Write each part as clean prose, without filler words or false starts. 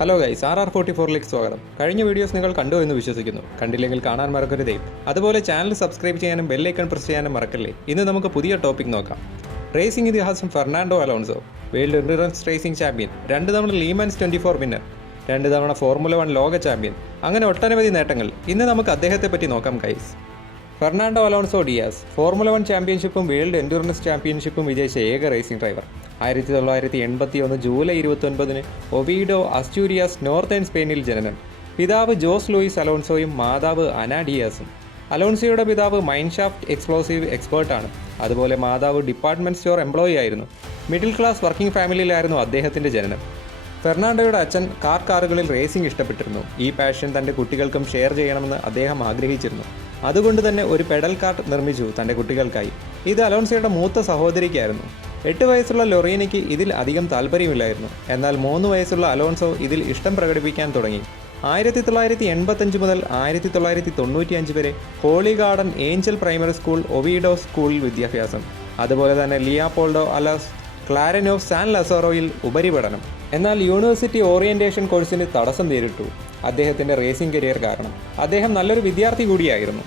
Hello guys, RR44ലേക്ക് സ്വാഗതം. കഴിഞ്ഞ videos നിങ്ങൾ കണ്ടു എന്ന് വിശ്വസിക്കുന്നു. കണ്ടില്ലെങ്കിൽ കാണാൻ മറക്കരുതേ. അതുപോലെ ചാനൽ സബ്സ്ക്രൈബ് ചെയ്യാനും ബെല്ലൈക്കൺ പ്രസ് ചെയ്യാനും മറക്കല്ലേ. ഇന്ന് നമുക്ക് പുതിയ ടോപ്പിക് നോക്കാം. റേസിംഗ് ഇതിഹാസം Fernando Alonso, world endurance racing champion, 2 തവണ ലീമാൻസ് 24 വിന്നർ, 2 തവണ ഫോർമുല 1 ലോക ചാമ്പ്യൻ, അങ്ങനെ ഒട്ടനവധി നേട്ടങ്ങൾ. ഇന്ന് നമുക്ക് അദ്ദേഹത്തെ പറ്റി നോക്കാം guys. Fernando Alonso Diaz Formula 1 ചാമ്പ്യൻഷിപ്പും വേൾഡ് എൻഡ്യൂറൻസ് ചാമ്പ്യൻഷിപ്പും വിജയിച്ച ഏക racing driver. 1981 July 29 Oviedo, Asturias, northern സ്പെയിനിൽ ജനനം. പിതാവ് ജോസ് ലൂയിസ് അലോൺസോയും മാതാവ് അന ഡിയാസും. അലോൺസോയുടെ പിതാവ് മൈൻഷാഫ്റ്റ് എക്സ്പ്ലോസീവ് എക്സ്പേർട്ടാണ്. അതുപോലെ മാതാവ് ഡിപ്പാർട്ട്മെൻറ്റ് സ്റ്റോർ എംപ്ലോയി ആയിരുന്നു. മിഡിൽ ക്ലാസ് വർക്കിംഗ് ഫാമിലിയിലായിരുന്നു അദ്ദേഹത്തിൻ്റെ ജനനം. ഫെർണാണ്ടോയുടെ അച്ഛൻ കാറുകളിൽ റേസിംഗ് ഇഷ്ടപ്പെട്ടിരുന്നു. ഈ പാഷൻ തൻ്റെ കുട്ടികൾക്കും ഷെയർ ചെയ്യണമെന്ന് അദ്ദേഹം ആഗ്രഹിച്ചിരുന്നു. അതുകൊണ്ട് തന്നെ ഒരു പെഡൽ കാർട്ട് നിർമ്മിച്ചു തൻ്റെ കുട്ടികൾക്കായി. ഇത് അലോൺസോയുടെ മൂത്ത സഹോദരിക്കായിരുന്നു. 8 വയസ്സുള്ള ലൊറീനയ്ക്ക് ഇതിൽ അധികം താല്പര്യമില്ലായിരുന്നു. എന്നാൽ 3 വയസ്സുള്ള അലോൺസോ ഇതിൽ ഇഷ്ടം പ്രകടിപ്പിക്കാൻ തുടങ്ങി. 1985 മുതൽ 1995 വരെ Holy Garden Angel Primary School, Oviedo സ്കൂളിൽ വിദ്യാഭ്യാസം. അതുപോലെ തന്നെ Leopoldo Alas Clarin of San ലസാറോയിൽ ഉപരിപഠനം. എന്നാൽ യൂണിവേഴ്സിറ്റി ഓറിയന്റേഷൻ കോഴ്സിന് തടസ്സം നേരിട്ടു അദ്ദേഹത്തിൻ്റെ റേസിംഗ് കരിയർ കാരണം. അദ്ദേഹം നല്ലൊരു വിദ്യാർത്ഥി കൂടിയായിരുന്നു.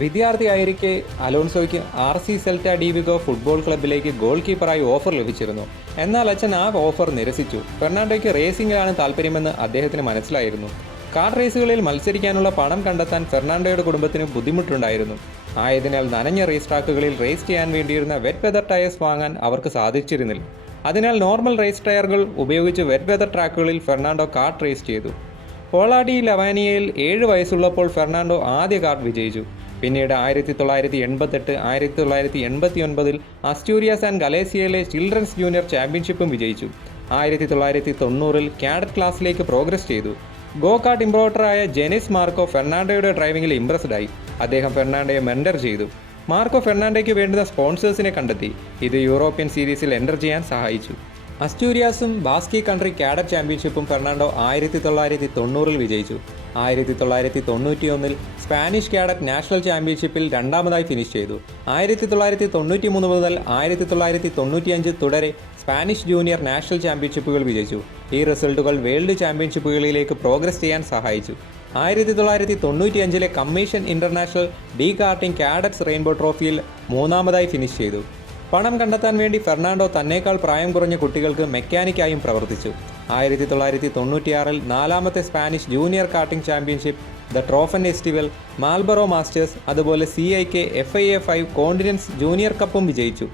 വിദ്യാർത്ഥിയായിരിക്കെ അലോൺസോയ്ക്ക് RC Celta de Vigo football ക്ലബ്ബിലേക്ക് ഗോൾ കീപ്പറായി ഓഫർ ലഭിച്ചിരുന്നു. എന്നാൽ അച്ഛൻ ആ ഓഫർ നിരസിച്ചു. ഫെർണാണ്ടോയ്ക്ക് റേസിംഗിലാണ് താല്പര്യമെന്ന് അദ്ദേഹത്തിന് മനസ്സിലായിരുന്നു. കാർ റേസുകളിൽ മത്സരിക്കാനുള്ള പണം കണ്ടെത്താൻ ഫെർണാണ്ടോയുടെ കുടുംബത്തിന് ബുദ്ധിമുട്ടുണ്ടായിരുന്നു. ആയതിനാൽ നനഞ്ഞ റേസ് ട്രാക്കുകളിൽ റേസ് ചെയ്യാൻ വേണ്ടിയിരുന്ന വെറ്റ് വെതർ ടയേഴ്സ് വാങ്ങാൻ അവർക്ക് സാധിച്ചിരുന്നില്ല. അതിനാൽ നോർമൽ റേസ് ടയറുകൾ ഉപയോഗിച്ച് വെറ്റ് വെതർ ട്രാക്കുകളിൽ ഫെർണാണ്ടോ കാർട്ട് റേസ് ചെയ്തു. പോളാഡി ലവാനിയയിൽ 7 വയസ്സുള്ളപ്പോൾ ഫെർണാണ്ടോ ആദ്യ കാർട്ട് വിജയിച്ചു. പിന്നീട് 1988, 1989 അസ്റ്റൂരിയാസ് ആൻഡ് ഗലേസിയയിലെ ചിൽഡ്രൻസ് ജൂനിയർ ചാമ്പ്യൻഷിപ്പും വിജയിച്ചു. 1990 കാഡറ്റ് ക്ലാസ്സിലേക്ക് പ്രോഗ്രസ് ചെയ്തു. ഗോ കാർട്ട് ഇമ്പോർട്ടറായ ജെനിസ് മാർക്കോ ഫെർണാണ്ടോയുടെ ഡ്രൈവിംഗിൽ ഇംപ്രസ്ഡ് ആയി. അദ്ദേഹം ഫെർണാണ്ടോയെ മെന്റർ ചെയ്തു. മാർക്കോ ഫെർണാണ്ടോയ്ക്ക് വേണ്ടുന്ന സ്പോൺസേഴ്സിനെ കണ്ടെത്തി. ഇത് യൂറോപ്യൻ സീരീസിൽ എൻ്റർ ചെയ്യാൻ സഹായിച്ചു. അസ്റ്റൂരിയാസും ബാസ്കി കൺട്രി കാഡറ്റ് ചാമ്പ്യൻഷിപ്പും ഫെർണാണ്ടോ 1990 വിജയിച്ചു. 1991 സ്പാനിഷ് കാഡറ്റ് നാഷണൽ ചാമ്പ്യൻഷിപ്പിൽ 2ാമതായി ഫിനിഷ് ചെയ്തു. 1993 മുതൽ 1995 തുടരെ സ്പാനിഷ് ജൂനിയർ നാഷണൽ ചാമ്പ്യൻഷിപ്പുകൾ വിജയിച്ചു. ഈ റിസൾട്ടുകൾ വേൾഡ് ചാമ്പ്യൻഷിപ്പുകളിലേക്ക് പ്രോഗ്രസ് ചെയ്യാൻ സഹായിച്ചു. 1995 commission international de karting cadets rainbow ട്രോഫിയിൽ 3ാമതായി ഫിനിഷ് ചെയ്തു. പണം കണ്ടെത്താൻ വേണ്ടി ഫെർണാണ്ടോ തന്നേക്കാൾ പ്രായം കുറഞ്ഞ കുട്ടികൾക്ക് മെക്കാനിക്കായും പ്രവർത്തിച്ചു. 1996 4ാമത്തെ Spanish junior karting championship, the trofeo festival, Marlboro masters, അതുപോലെ CIK FIA 5 കോണ്ടിനൻസ് ജൂനിയർ കപ്പും വിജയിച്ചു.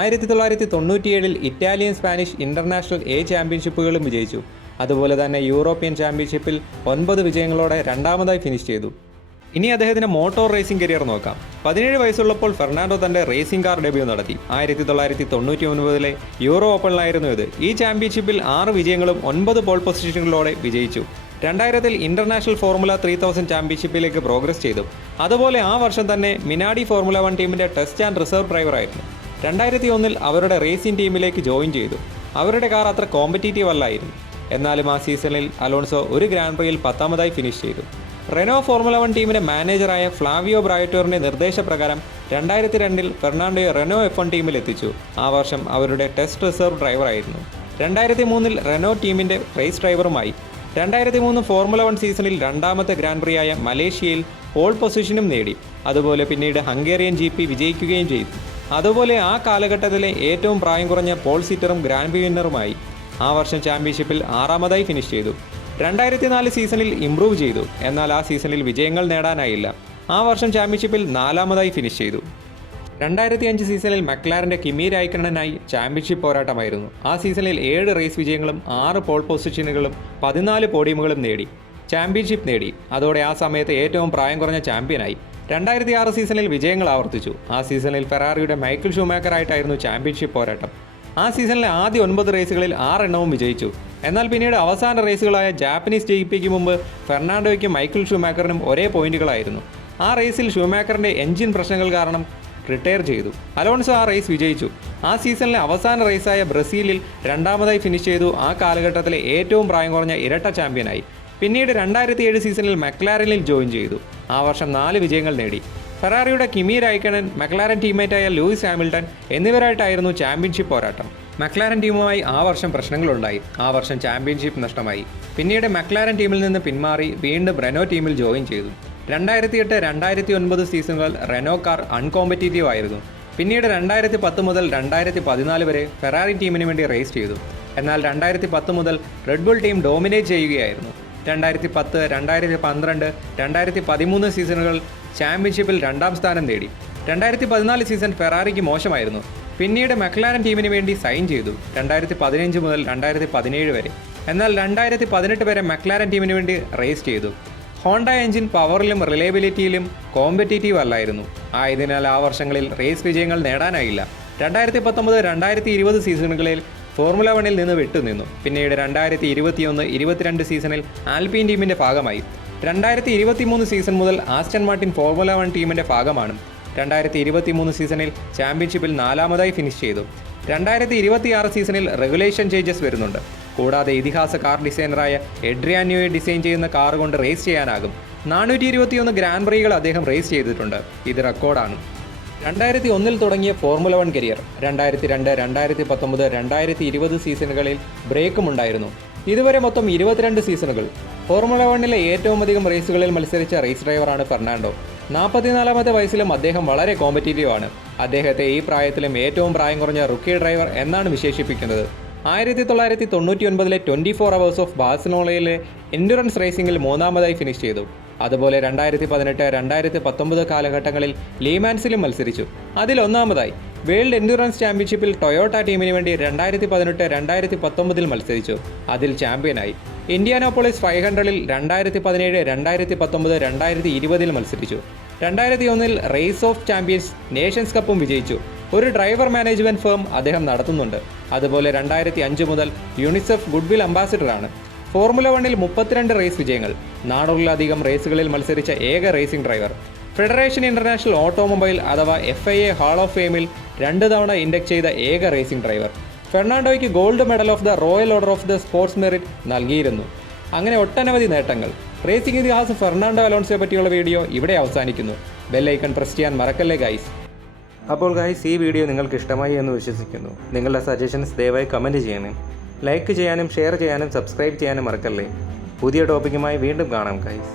1997 ഇറ്റാലിയൻ സ്പാനിഷ് ഇന്റർനാഷണൽ ചാമ്പ്യൻഷിപ്പുകളും വിജയിച്ചു. അതുപോലെ തന്നെ യൂറോപ്യൻ ചാമ്പ്യൻഷിപ്പിൽ 9 വിജയങ്ങളോടെ 2ാമതായി ഫിനിഷ് ചെയ്തു. ഇനി അദ്ദേഹത്തിൻ്റെ മോട്ടോർ റേസിംഗ് കരിയർ നോക്കാം. 17 വയസ്സുള്ളപ്പോൾ ഫെർണാണ്ടോ തൻ്റെ റേസിംഗ് കാർ ഡെബ്യൂ നടത്തി. 1999 യൂറോ ഓപ്പണിലായിരുന്നു ഇത്. ഈ ചാമ്പ്യൻഷിപ്പിൽ 6 വിജയങ്ങളും 9 പോൾ പൊസിഷനുകളോടെ വിജയിച്ചു. 2000 ഇന്റർനാഷണൽ ഫോർമുല 3000 ചാമ്പ്യൻഷിപ്പിലേക്ക് പ്രോഗ്രസ് ചെയ്തു. അതുപോലെ ആ വർഷം തന്നെ മിനാഡി ഫോർമുല 1 ടീമിൻ്റെ ടെസ്റ്റ് ആൻഡ് റിസർവ് ഡ്രൈവറായിരുന്നു. 2001 അവരുടെ റേസിംഗ് ടീമിലേക്ക് ജോയിൻ ചെയ്തു. അവരുടെ കാർ അത്ര കോമ്പറ്റീറ്റീവ് അല്ലായിരുന്നു. എന്നാലും ആ സീസണിൽ അലോൺസോ ഒരു ഗ്രാൻഡ് പ്രിയിൽ 10ാമതായി ഫിനിഷ് ചെയ്തു. റെനോ ഫോർമുല 1 ടീമിൻ്റെ മാനേജറായ ഫ്ലാവിയോ ബ്രയറ്റോറിൻ്റെ നിർദ്ദേശപ്രകാരം 2002 ഫെർണാണ്ടോയെ റെനോ F1 ടീമിൽ എത്തിച്ചു. ആ വർഷം അവരുടെ ടെസ്റ്റ് റിസർവ് ഡ്രൈവറായിരുന്നു. 2003 റെനോ ടീമിൻ്റെ റേസ് ഡ്രൈവറുമായി. 2003 ഫോർമുല 1 സീസണിൽ 2ാമത്തെ ഗ്രാൻഡ് പ്രിയായ മലേഷ്യയിൽ പോൾ പൊസിഷനും നേടി. അതുപോലെ പിന്നീട് ഹംഗേറിയൻ GP വിജയിക്കുകയും ചെയ്തു. അതുപോലെ ആ കാലഘട്ടത്തിലെ ഏറ്റവും പ്രായം കുറഞ്ഞ പോൾ സീറ്ററും ഗ്രാൻഡ് പ്രി വിന്നറുമായി. ആ വർഷം ചാമ്പ്യൻഷിപ്പിൽ 6ാമതായി ഫിനിഷ് ചെയ്തു. 2004 സീസണിൽ ഇംപ്രൂവ് ചെയ്തു. എന്നാൽ ആ സീസണിൽ വിജയങ്ങൾ നേടാനായില്ല. ആ വർഷം ചാമ്പ്യൻഷിപ്പിൽ 4ാമതായി ഫിനിഷ് ചെയ്തു. 2005 സീസണിൽ മക്ലാരൻ്റെ കിമി രായ്ക്കണനായി ചാമ്പ്യൻഷിപ്പ് പോരാട്ടമായിരുന്നു. ആ സീസണിൽ 7 റേസ് വിജയങ്ങളും 6 പോൾ പൊസിഷനുകളും 14 പോഡിയമുകളും നേടി ചാമ്പ്യൻഷിപ്പ് നേടി. അതോടെ ആ സമയത്ത് ഏറ്റവും പ്രായം കുറഞ്ഞ ചാമ്പ്യനായി. 2006 സീസണിൽ വിജയങ്ങൾ ആവർത്തിച്ചു. ആ സീസണിൽ ഫെറാറിയുടെ മൈക്കിൾ ഷൂമാക്കറായിട്ടായിരുന്നു ചാമ്പ്യൻഷിപ്പ് പോരാട്ടം. ആ സീസണിലെ ആദ്യ 9 റേസുകളിൽ 6 എണ്ണവും വിജയിച്ചു. എന്നാൽ പിന്നീട് അവസാന റേസുകളായ ജാപ്പനീസ് GPക്ക് മുമ്പ് ഫെർണാണ്ടോയ്ക്കും മൈക്കിൾ ഷൂമാക്കറിനും ഒരേ പോയിന്റുകളായിരുന്നു. ആ റേസിൽ ഷൂമാക്കറിൻ്റെ എഞ്ചിൻ പ്രശ്നങ്ങൾ കാരണം റിട്ടയർ ചെയ്തു. അലോൺസോ ആ റേസ് വിജയിച്ചു. ആ സീസണിലെ അവസാന റേസായ ബ്രസീലിൽ 2ാമതായി ഫിനിഷ് ചെയ്തു. ആ കാലഘട്ടത്തിലെ ഏറ്റവും പ്രായം കുറഞ്ഞ ഇരട്ട ചാമ്പ്യനായി. പിന്നീട് 2007 സീസണിൽ മക്ലാരനിൽ ജോയിൻ ചെയ്തു. ആ വർഷം 4 വിജയങ്ങൾ നേടി. ഫെറാറിയുടെ കിമി രായ്ക്കണൻ, മക്ലാരൻ ടീംമേറ്റായ ലൂയിസ് ഹാമിൽട്ടൺ എന്നിവരായിട്ടായിരുന്നു ചാമ്പ്യൻഷിപ്പ് പോരാട്ടം. മക്ലാരൻ ടീമുമായി ആ വർഷം പ്രശ്നങ്ങളുണ്ടായി. ആ വർഷം ചാമ്പ്യൻഷിപ്പ് നഷ്ടമായി. പിന്നീട് മക്ലാരൻ ടീമിൽ നിന്ന് പിന്മാറി വീണ്ടും റെനോ ടീമിൽ ജോയിൻ ചെയ്തു. 2008-2009 സീസണുകൾ റെനോ കാർ അൺകോമ്പറ്റീറ്റീവ് ആയിരുന്നു. പിന്നീട് 2010 മുതൽ 2014 വരെ ഫെറാറി ടീമിന് വേണ്ടി റേസ് ചെയ്തു. എന്നാൽ 2010 മുതൽ റെഡ് ബുൾ ടീം ഡോമിനേറ്റ് ചെയ്യുകയായിരുന്നു. 2010, 2012, 2013 സീസണുകൾ ചാമ്പ്യൻഷിപ്പിൽ 2ാം സ്ഥാനം നേടി. 2014 സീസൺ ഫെറാറിക്ക് മോശമായിരുന്നു. പിന്നീട് മക്ലാരൻ ടീമിന് വേണ്ടി സൈൻ ചെയ്തു 2015 മുതൽ 2017 വരെ. എന്നാൽ 2018 വരെ മക്ലാരൻ ടീമിന് വേണ്ടി റേസ് ചെയ്തു. ഹോണ്ട എഞ്ചിൻ പവറിലും റിലയബിലിറ്റിയിലും കോമ്പറ്റീറ്റീവ് അല്ലായിരുന്നു. ആയതിനാൽ ആ വർഷങ്ങളിൽ റേസ് വിജയങ്ങൾ നേടാനായില്ല. 2019-2020 സീസണുകളിൽ ഫോർമുല 1-ൽ നിന്ന് വിട്ടുനിന്നു. പിന്നീട് 2021-22 സീസണിൽ ആൽപീൻ ടീമിൻ്റെ ഭാഗമായി. 2023 സീസൺ മുതൽ ആസ്റ്റൺ മാർട്ടിൻ ഫോർമുല 1 ടീമിൻ്റെ ഭാഗമാണ്. 2023 സീസണിൽ ചാമ്പ്യൻഷിപ്പിൽ 4ാമതായി ഫിനിഷ് ചെയ്തു. 2026 സീസണിൽ റെഗുലേഷൻ ചേഞ്ചസ് വരുന്നുണ്ട്. കൂടാതെ ഇതിഹാസ കാർ ഡിസൈനറായ എഡ്രിയാൻ ന്യൂയെ ഡിസൈൻ ചെയ്യുന്ന കാർ കൊണ്ട് റേസ് ചെയ്യാനാകും. 421 ഗ്രാൻഡ് പ്രീകൾ അദ്ദേഹം റേസ് ചെയ്തിട്ടുണ്ട്. ഇത് റെക്കോർഡാണ്. 2001-ൽ തുടങ്ങിയ ഫോർമുല 1 കരിയർ 2002, 2019, 2020 സീസണുകളിൽ ബ്രേക്കും ഉണ്ടായിരുന്നു. ഇതുവരെ മൊത്തം 22 സീസണുകൾ. ഫോർമുല 1-ലെ ഏറ്റവും അധികം റേസുകളിൽ മത്സരിച്ച റേസ് ഡ്രൈവറാണ് ഫെർണാണ്ടോ. 44ാമത്തെ വയസ്സിലും അദ്ദേഹം വളരെ കോമ്പറ്റീറ്റീവാണ്. അദ്ദേഹത്തെ ഈ പ്രായത്തിലും ഏറ്റവും പ്രായം കുറഞ്ഞ റുക്കി ഡ്രൈവർ എന്നാണ് വിശേഷിപ്പിക്കുന്നത്. 1999-ലെ 24 Hours ഓഫ് ബാഴ്സലോണയിലെ എൻഡുറൻസ് റേസിംഗിൽ 3ാമതായി ഫിനിഷ് ചെയ്തു. അതുപോലെ 2018, 2019 കാലഘട്ടങ്ങളിൽ ലീമാൻസിലും മത്സരിച്ചു. അതിൽ 1ാമതായി. വേൾഡ് എൻഡുറൻസ് ചാമ്പ്യൻഷിപ്പിൽ ടൊയോട്ട ടീമിന് വേണ്ടി 2018, 2019 മത്സരിച്ചു. അതിൽ ചാമ്പ്യനായി. ഇൻഡിയാനാപോളിസ് 500-ൽ 2017, 2019, 2020 മത്സരിച്ചു. 2001-ൽ റേസ് ഓഫ് ചാമ്പ്യൻസ് നേഷൻസ് കപ്പും വിജയിച്ചു. ഒരു ഡ്രൈവർ മാനേജ്മെന്റ് ഫേം അദ്ദേഹം നടത്തുന്നുണ്ട്. അതുപോലെ 2005 മുതൽ യുണിസെഫ് ഗുഡ്വിൽ അംബാസിഡറാണ്. ഫോർമുല 1-ൽ 32 റേസ് വിജയങ്ങൾ. 400-ലധികം റേസുകളിൽ മത്സരിച്ച ഏക racing driver. Federation international automobile അഥവാ FIA ഹാൾ ഓഫ് ഫെയിമിൽ 2 തവണ ഇൻഡക്ട് ചെയ്ത ഏക റേസിംഗ് ഡ്രൈവർ. ഫെർണാണ്ടോയ്ക്ക് gold medal of the royal order of the sports merit നൽകിയിരുന്നു. അങ്ങനെ ഒട്ടനവധി നേട്ടങ്ങൾ. റേസിംഗ് ഇതിഹാസം ഫെർണാണ്ടോ അലോൺസോയെ പറ്റിയുള്ള വീഡിയോ ഇവിടെ അവസാനിക്കുന്നു. ബെൽ ഐക്കൺ പ്രസ് ചെയ്യാൻ മറക്കല്ലേ ഗൈസ്. അപ്പോൾ ഗൈസ്, ഈ വീഡിയോ നിങ്ങൾക്ക് ഇഷ്ടമായി എന്ന് വിശ്വസിക്കുന്നു. നിങ്ങളുടെ സജഷൻസ് ദയവായി കമൻറ്റ് ചെയ്യണം. ലൈക്ക് ചെയ്യാനും ഷെയർ ചെയ്യാനും സബ്സ്ക്രൈബ് ചെയ്യാനും മറക്കല്ലേ. പുതിയ ടോപ്പിക്കുമായി വീണ്ടും കാണാം ഗൈസ്.